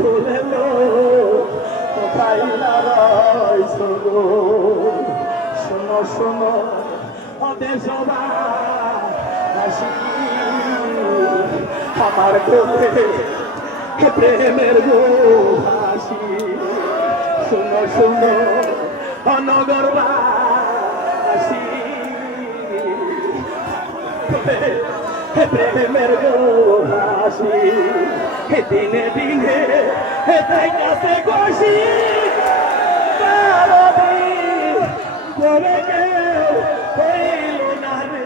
ভুলে লো, কোথায় নারায় শোনো শোনো শোনো দেশবাসী আমার কোলে প্রেমের হাসি। শোনো শোনো অনগরবাসী প্রেমের হাসি দিনে দিনে তাই কাছে কষি করে কেউ না রে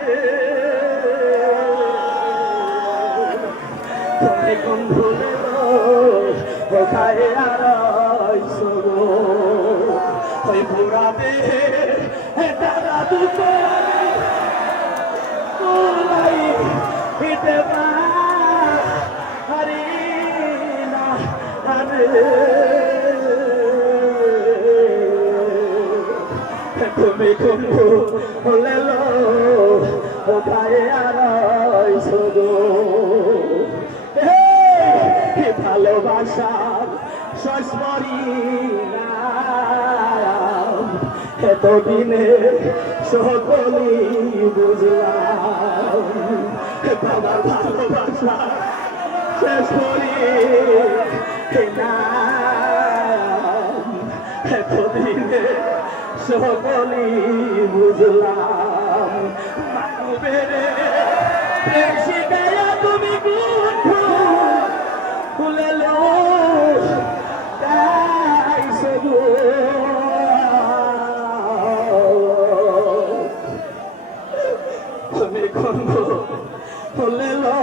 তুমি কোন ভুলে কোথায় আর ওই বুড়াবে তারা দুটো তুমি কুম্ভু হলে গায়ে আর শুধু ভালোবাসার সস্মরি এতদিনে সকলি বুঝলাম বাবার ভালোবাসা শেষ করি এতদিনে সকলি বুঝলাম তুমি খুলে লো তাই শুধু তুমি কোন খুলে লো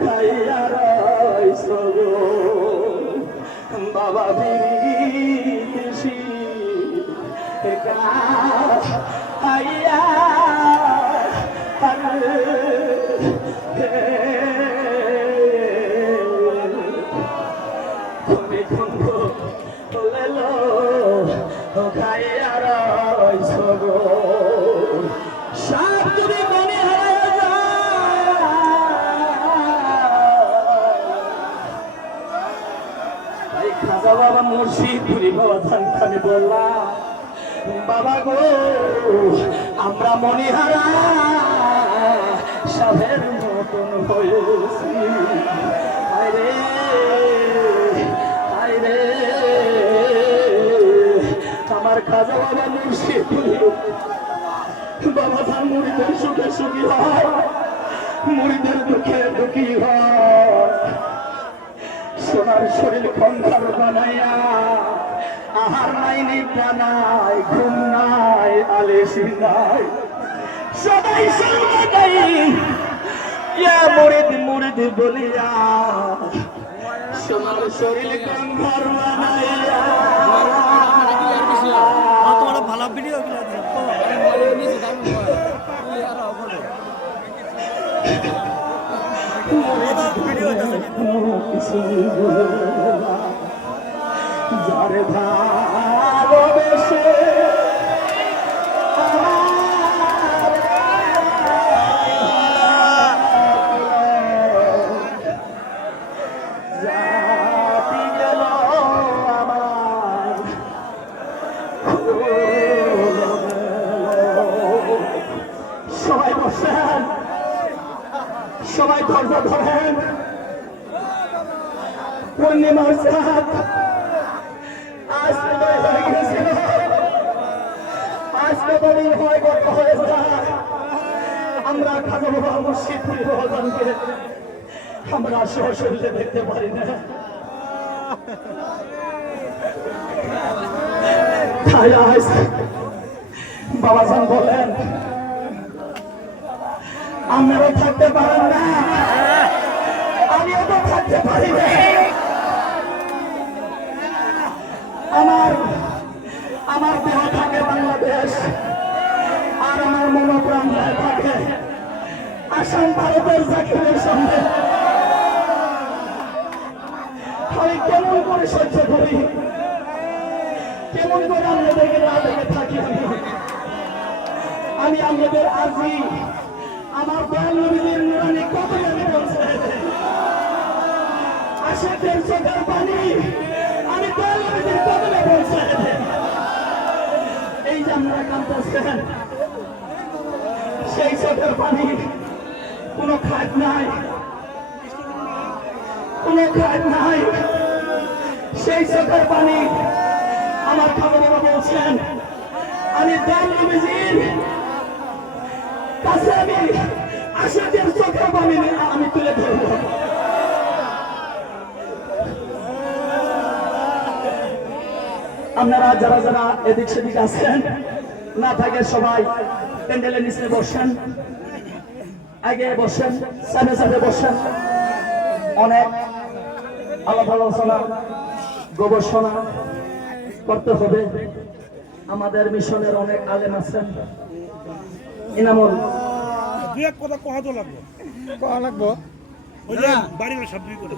খাইয়া রইসগো বাবা বিরিশি আইয়া তুমি কুম্ভ খাজা বাবা মুর্শিদ পুরি বাবা ধান খানে বললাম, বাবা গো, আমরা মনিহারা সাধের মতন হয়েছি। বাবা বাবা মুড়িদের সুখে সুখী হয়, মুড়িদের দুঃখে দুঃখী হয়। সোনার শরীর খন্ধার বানাইয়া আহার নাই নিদ্রা নাই ঘুম নাই আলেসি নাই। সদাই সর্বদাই ইয়া মুরিদ মুরিদ বলিয়া শরীর খন্ধার বানাইয়া। তোমার ভালো ভিডিও ভিডিও যারে ভালোবেসে সবাই বসেন সবাই ধৈর্য ধরেন পূর্ণিমার চাঁদ আজ হয়ে গেছিল আজ কতদিন হয় গত হয়ে আমরা খাজা বাবা মুর্শিদ ভগবানকে আমরা সশরীরে দেখতে পারি না। তাই আজ বাবাজান বলেন, আপনারাও থাকতে পারেন না। আমিও তো থাকতে পারি না। আমার আমার দেহ থাকে বাংলাদেশ। আর আমার মনোপ্রাণ থাকে আসাম ভারতের জাকিরের সঙ্গে আমি কেমন করে সহ্য করি? কেমন করে আপনাদেরকে না দেখে থাকি? আমি আমি আপনাদের আজই আমার দয়াল নবীদের নুরানি কত আমি বলছে চোখের পানি আমি দয়াল নবীদের কদমে বলছে এই যে সেই চোখের পানি, কোনো খাদ নাই। কোনো খাদ নাই। সেই চোখের পানি, আমার খাবারেরা বলছেন, আমি দয়াল কাছে আমি আশাদের চোখের পানি আমি তুলে ধরবো। আপনারা যারা যারা এদিক সেদিক আছেন না থাকে সবাই। প্যান্ডেলের নিচে বসেন। আগে বসেন সামনে সামনে বসেন। অনেক আলাপ আলোচনা গবেষণা করতে হবে। আমাদের মিশনের অনেক আলেম আছেন। ইনামুল দু এক কথা কহা তো লাগবে? কয়া লাগবো? বাড়ির সব করে।